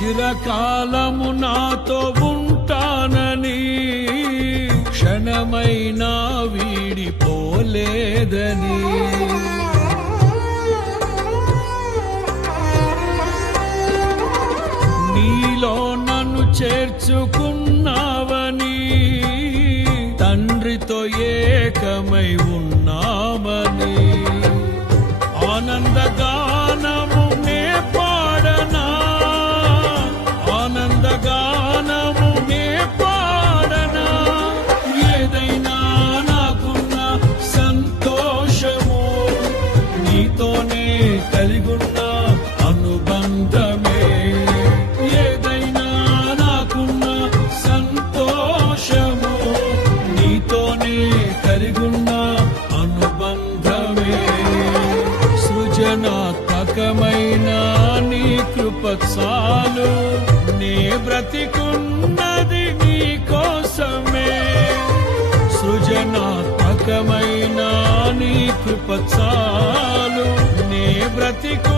చిరకాలము నాతో ఉంటానని క్షణమైనా వీడిపోలేదని నీలో నన్ను చేర్చుకున్నావని తండ్రితో ఏకమై ఉన్నామని ఆనందగానము నే పాడనా ఆనందగానము నే పాడనా ఏదైనా నాకున్న సంతోషము నీతోనే కలిగున్న అనుబంధమే ఏదైనా నాకున్న సంతోషము నీతోనే కలిగున్న అనుబంధమే సృజనాత్మకమైన నీ కృప చాలు నే బ్రతికున్నది నీ కోసమే సృజనాత్మకమైన నీ కృప చాలు నే బ్రతికు